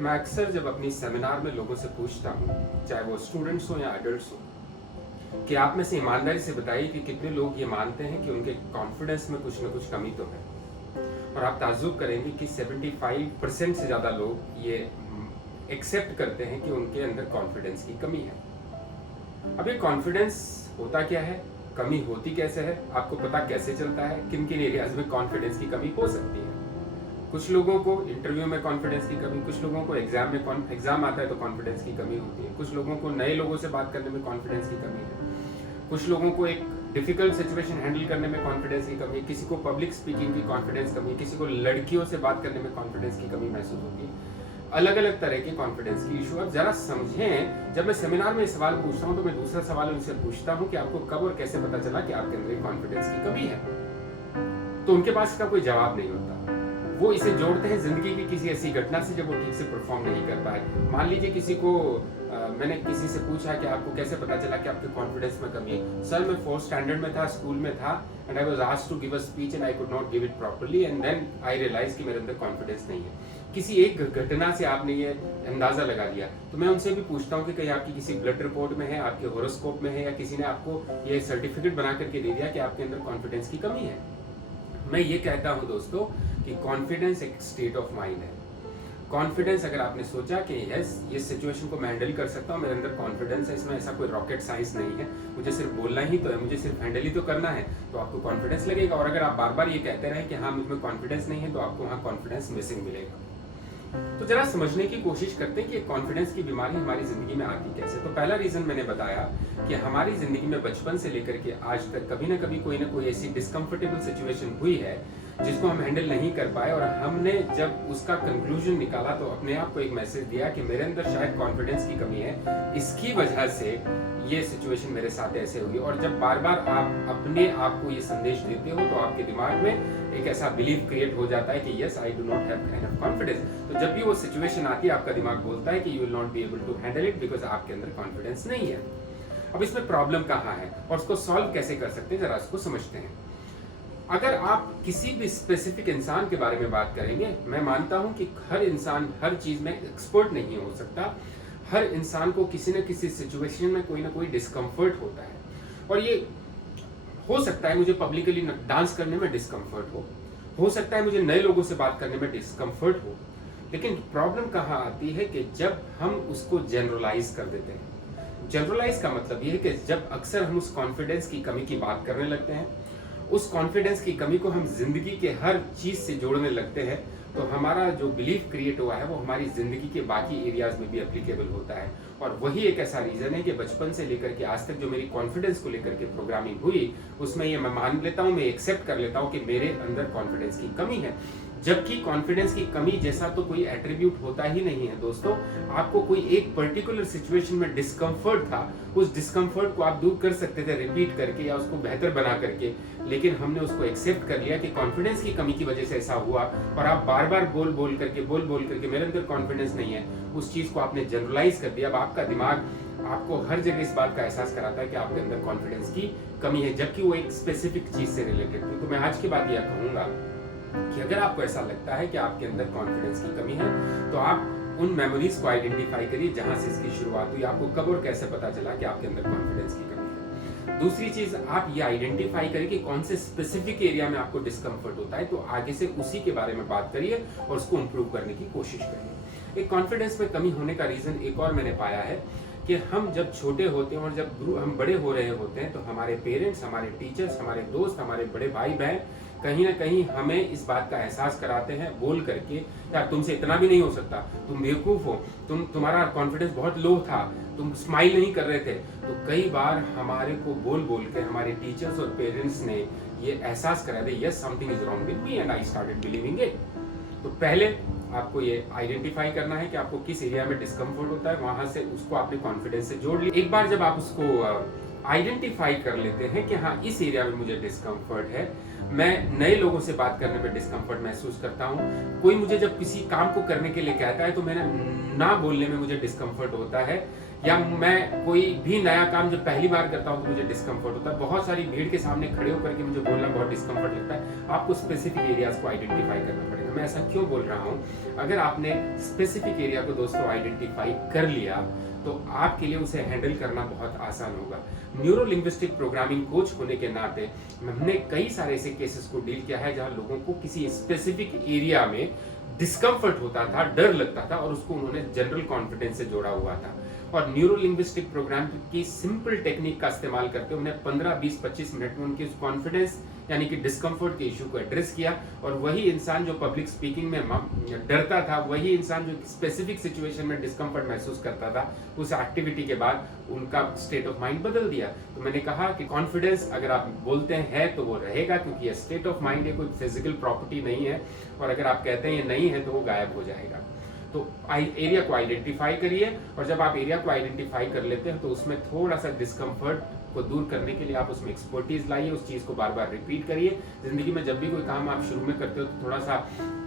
मैं अक्सर जब अपनी सेमिनार में लोगों से पूछता हूँ, चाहे वो स्टूडेंट्स हो या एडल्ट्स हो, कि आप में से ईमानदारी से बताइए कि कितने लोग ये मानते हैं कि उनके कॉन्फिडेंस में कुछ न कुछ कमी तो है। और आप ताज्जुब करेंगे कि 75% से ज़्यादा लोग ये एक्सेप्ट करते हैं कि उनके अंदर कॉन्फिडेंस की कमी है। अब ये कॉन्फिडेंस होता क्या है, कमी होती कैसे है, आपको पता कैसे चलता है किन किन एरियाज में कॉन्फिडेंस की कमी हो सकती है। कुछ लोगों को इंटरव्यू में कॉन्फिडेंस की कमी, कुछ लोगों को एग्जाम आता है तो कॉन्फिडेंस की कमी होती है, कुछ लोगों को नए लोगों से बात करने में कॉन्फिडेंस की कमी है, कुछ लोगों को एक डिफिकल्ट सिचुएशन हैंडल करने में कॉन्फिडेंस की कमी है, किसी को पब्लिक स्पीकिंग की कॉन्फिडेंस कमी, किसी को लड़कियों से बात करने में कॉन्फिडेंस की कमी महसूस होती है। अलग अलग तरह के कॉन्फिडेंस की इशू। अब जरा समझें, जब मैं सेमिनार में सवाल पूछता हूं तो मैं दूसरा सवाल उनसे पूछता हूं कि आपको कब और कैसे पता चला कि आपके अंदर कॉन्फिडेंस की कमी है, तो उनके पास इसका कोई जवाब नहीं होता। वो इसे जोड़ते हैं जिंदगी की किसी ऐसी घटना से जब वो ठीक से परफॉर्म नहीं कर पाए। मान लीजिए किसी को मैंने किसी से पूछा कि आपको कैसे पता चला कि आपके कॉन्फिडेंस में कमी है। सर, मैं 4th स्टैंडर्ड में था, स्कूल में था, and I was asked to give a speech and I could not give it properly and then I realise कि मेरे अंदर कॉन्फिडेंस नहीं है। किसी एक घटना से आपने ये अंदाजा लगा लिया। तो मैं उनसे भी पूछता हूँ कि कहीं आपकी किसी ब्लड रिपोर्ट में है, आपके होरोस्कोप में है, या किसी ने आपको ये सर्टिफिकेट बना करके दे दिया कि आपके अंदर कॉन्फिडेंस की कमी है। मैं ये कहता हूं दोस्तों कि कॉन्फिडेंस एक स्टेट ऑफ माइंड है। कॉन्फिडेंस, अगर आपने सोचा कि यस, ये सिचुएशन को मैं हैंडल कर सकता हूं, मेरे अंदर कॉन्फिडेंस है, इसमें ऐसा कोई रॉकेट साइंस नहीं है, मुझे सिर्फ बोलना ही तो है, मुझे सिर्फ हैंडल ही तो करना है, तो आपको कॉन्फिडेंस लगेगा। और अगर आप बार बार ये कहते रहे कि हाँ मुझमें कॉन्फिडेंस नहीं है, तो आपको वहाँ कॉन्फिडेंस मिसिंग मिलेगा। तो जरा समझने की कोशिश करते हैं कि कॉन्फिडेंस की बीमारी हमारी जिंदगी में आती कैसे। तो पहला रीजन मैंने बताया कि हमारी जिंदगी में बचपन से लेकर के आज तक कभी ना कभी कोई ना कोई ऐसी डिस्कम्फर्टेबल सिचुएशन हुई है जिसको हम हैंडल नहीं कर पाए, और हमने जब उसका कंक्लूजन निकाला तो अपने आप को एक मैसेज दिया कि मेरे अंदर शायद कॉन्फिडेंस की कमी है, इसकी वजह से ये सिचुएशन मेरे साथ ऐसे हुई। और जब बार बार आप अपने आप को ये संदेश देते हो तो आपके दिमाग में एक ऐसा बिलीव क्रिएट हो जाता है कि yes, I do not have enough confidence. तो जब भी वो सिचुएशन आती है आपका दिमाग बोलता है कि you will not be able to handle it because आपके अंदर कॉन्फिडेंस नहीं है। अब इसमें प्रॉब्लम कहाँ है और उसको सॉल्व कैसे कर सकते हैं, जरा इसको समझते हैं। अगर आप किसी भी स्पेसिफिक इंसान के बारे में बात करेंगे, मैं मानता हूं कि हर इंसान हर चीज में एक्सपर्ट नहीं हो सकता। हर इंसान को किसी न किसी सिचुएशन में कोई ना कोई डिस्कम्फर्ट होता है, और ये हो सकता है मुझे पब्लिकली डांस करने में डिस्कम्फर्ट हो सकता है मुझे नए लोगों से बात करने में डिस्कम्फर्ट हो। लेकिन प्रॉब्लम कहाँ आती है कि जब हम उसको जनरलाइज कर देते हैं। जनरलाइज का मतलब ये है कि जब अक्सर हम उस कॉन्फिडेंस की कमी की बात करने लगते हैं, उस कॉन्फिडेंस की कमी को हम जिंदगी के हर चीज से जोड़ने लगते हैं, तो हमारा जो बिलीफ क्रिएट हुआ है वो हमारी जिंदगी के बाकी एरियाज में भी एप्लीकेबल होता है। और वही एक ऐसा रीजन है कि बचपन से लेकर के आज तक जो मेरी कॉन्फिडेंस को लेकर के प्रोग्रामिंग हुई, उसमें ये मैं मान लेता हूँ, मैं एक्सेप्ट कर लेता हूँ कि मेरे अंदर कॉन्फिडेंस की कमी है। जबकि कॉन्फिडेंस की कमी जैसा तो कोई एट्रीब्यूट होता ही नहीं है दोस्तों। आपको कोई एक पर्टिकुलर सिचुएशन में डिस्कम्फर्ट था, उस डिस्कम्फर्ट को आप दूर कर सकते थे रिपीट करके या उसको बेहतर बना करके, लेकिन हमने उसको एक्सेप्ट कर लिया कि कॉन्फिडेंस की कमी की वजह से ऐसा हुआ, और आप बार बार बोल बोल करके मेरे अंदर कॉन्फिडेंस नहीं है, उस चीज को आपने जनरलाइज कर दिया। अब आपका दिमाग आपको हर जगह इस बात का एहसास कराता है कि आपके अंदर कॉन्फिडेंस की कमी है, जबकि वो एक स्पेसिफिक चीज से रिलेटेड थी। तो मैं आज की बात यह कहूंगा कि अगर आपको ऐसा लगता है कि आपके अंदर कॉन्फिडेंस की कमी है, तो आप उन मेमोरीज को आइडेंटिफाई करिए जहां से इसकी शुरुआत हुई, आपको कब और कैसे पता चला कि आपके अंदर कॉन्फिडेंस की कमी है। दूसरी चीज, आप ये आइडेंटिफाई करिए कि कौन से स्पेसिफिक एरिया में आपको डिस्कम्फर्ट होता है, तो आगे से उसी के बारे में बात करिए और उसको इंप्रूव करने की कोशिश करिए। एक कॉन्फिडेंस में कमी होने का रीजन एक और मैंने पाया है कि हम जब छोटे होते हैं और जब हम बड़े हो रहे होते हैं, तो हमारे पेरेंट्स, हमारे टीचर्स, हमारे दोस्त, हमारे बड़े भाई बहन कहीं ना कहीं हमें इस बात का एहसास कराते हैं बोल करके, यार तुमसे इतना भी नहीं हो सकता, तुम बेवकूफ हो, तुम्हारा कॉन्फिडेंस बहुत लो था, तुम स्माइल नहीं कर रहे थे। तो कई बार हमारे को बोल बोल के हमारे टीचर्स और पेरेंट्स ने ये एहसास करा दिया, yes something is wrong with me and I started believing it. तो पहले आपको ये आइडेंटिफाई करना है कि आपको किस एरिया में डिस्कम्फर्ट होता है, वहां से उसको आपने कॉन्फिडेंस से जोड़ लिया। एक बार जब आप उसको आइडेंटिफाई कर लेते हैं कि हाँ इस एरिया में मुझे डिस्कम्फर्ट है, मैं नए लोगों से बात करने में डिस्कम्फर्ट महसूस करता हूँ, कोई मुझे जब किसी काम को करने के लिए कहता है तो मेरा ना बोलने में मुझे डिस्कम्फर्ट होता है, या मैं कोई भी नया काम जब पहली बार करता हूँ तो मुझे डिस्कम्फर्ट होता है, बहुत सारी भीड़ के सामने खड़े होकर के मुझे बोलना बहुत डिस्कम्फर्ट लगता है। आपको स्पेसिफिक एरियाज को आइडेंटिफाई करना पड़ेगा। मैं ऐसा क्यों बोल रहा हूँ? अगर आपने स्पेसिफिक एरिया को दोस्तों आइडेंटिफाई कर लिया तो आपके लिए उसे हैंडल करना बहुत आसान होगा। न्यूरो लिंग्विस्टिक प्रोग्रामिंग कोच होने के नाते हमने कई सारे ऐसे केसेस को डील किया है जहां लोगों को किसी स्पेसिफिक एरिया में डिस्कम्फर्ट होता था, डर लगता था, और उसको उन्होंने जनरल कॉन्फिडेंस से जोड़ा हुआ था। और न्यूरो लिंग्विस्टिक प्रोग्राम की सिंपल टेक्निक का इस्तेमाल करके उन्हें 15, 20, 25 मिनट में उनके कॉन्फिडेंस यानी कि डिस्कम्फर्ट के इशू को एड्रेस किया। और वही इंसान जो पब्लिक स्पीकिंग में डरता था, वही इंसान जो स्पेसिफिक सिचुएशन में डिस्कम्फर्ट महसूस करता था, उस एक्टिविटी के बाद उनका स्टेट ऑफ माइंड बदल दिया। तो मैंने कहा कि कॉन्फिडेंस अगर आप बोलते हैं तो वो रहेगा, क्योंकि ये स्टेट ऑफ माइंड है, कोई फिजिकल प्रॉपर्टी नहीं है। और अगर आप कहते हैं ये नहीं है तो वो गायब हो जाएगा। तो एरिया को आइडेंटिफाई करिए, और जब आप एरिया को आइडेंटिफाई कर लेते हैं तो उसमें थोड़ा सा डिस्कम्फर्ट को दूर करने के लिए आप उसमें एक्सपर्टीज लाइए, उस चीज को बार बार रिपीट करिए। जिंदगी में जब भी कोई काम आप शुरू में करते हो तो थोड़ा सा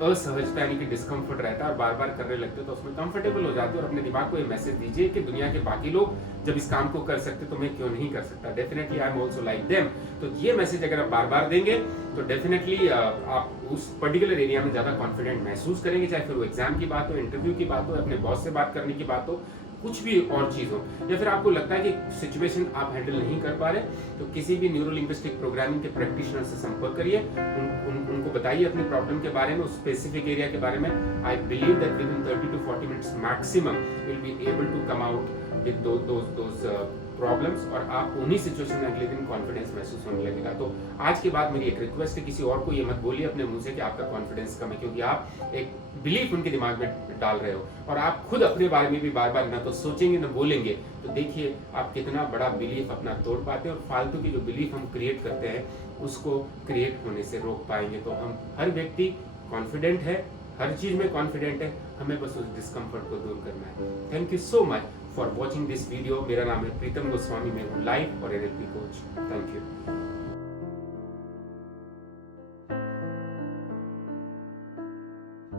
असहजता यानी कि डिस्कम्फर्ट रहता है, और बार बार करने लगते हो तो उसमें कंफर्टेबल हो जाते हो। और अपने दिमाग को ये मैसेज दीजिए कि दुनिया के बाकी लोग जब इस काम को कर सकते तो मैं क्यों नहीं कर सकता, definitely I am also like them. तो ये मैसेज अगर आप बार बार देंगे तो डेफिनेटली आप उस पर्टिकुलर एरिया में ज्यादा कॉन्फिडेंट महसूस करेंगे, चाहे फिर वो एग्जाम की बात हो, इंटरव्यू की बात हो, अपने बॉस से बात करने की बात हो, कुछ भी और चीज हो, या फिर आपको लगता है कि सिचुएशन आप हैंडल नहीं कर पा रहे, तो किसी भी न्यूरो लिंग्विस्टिक प्रोग्रामिंग के प्रैक्टिशनर से संपर्क करिए। उनको बताइए अपनी प्रॉब्लम के बारे में, उस स्पेसिफिक एरिया के बारे में। I believe that within 30 to 40 minutes maximum will be able to come out with those problems, और आप उन्हीं सिचुएशन में अगले दिन कॉन्फिडेंस महसूस होने लगेगा। तो आज के बाद मेरी एक रिक्वेस्ट है, किसी और को ये मत बोलिए अपने मुंह से कि आपका कॉन्फिडेंस कम है, क्योंकि आप एक बिलीफ उनके दिमाग में डाल रहे हो, और आप खुद अपने बारे में भी बार बार ना तो सोचेंगे ना बोलेंगे। तो देखिए आप कितना बड़ा बिलीफ अपना तोड़ पाते हैं, और फालतू की जो बिलीफ हम क्रिएट करते हैं उसको क्रिएट होने से रोक पाएंगे। तो हम हर व्यक्ति कॉन्फिडेंट है, हर चीज में कॉन्फिडेंट है, हमें बस उस डिस्कम्फर्ट को दूर करना है। Thank you so much for watching this video. मेरा नाम है प्रीतम गोस्वामी, मैं हूँ लाइफ और NLP कोच। Thank you.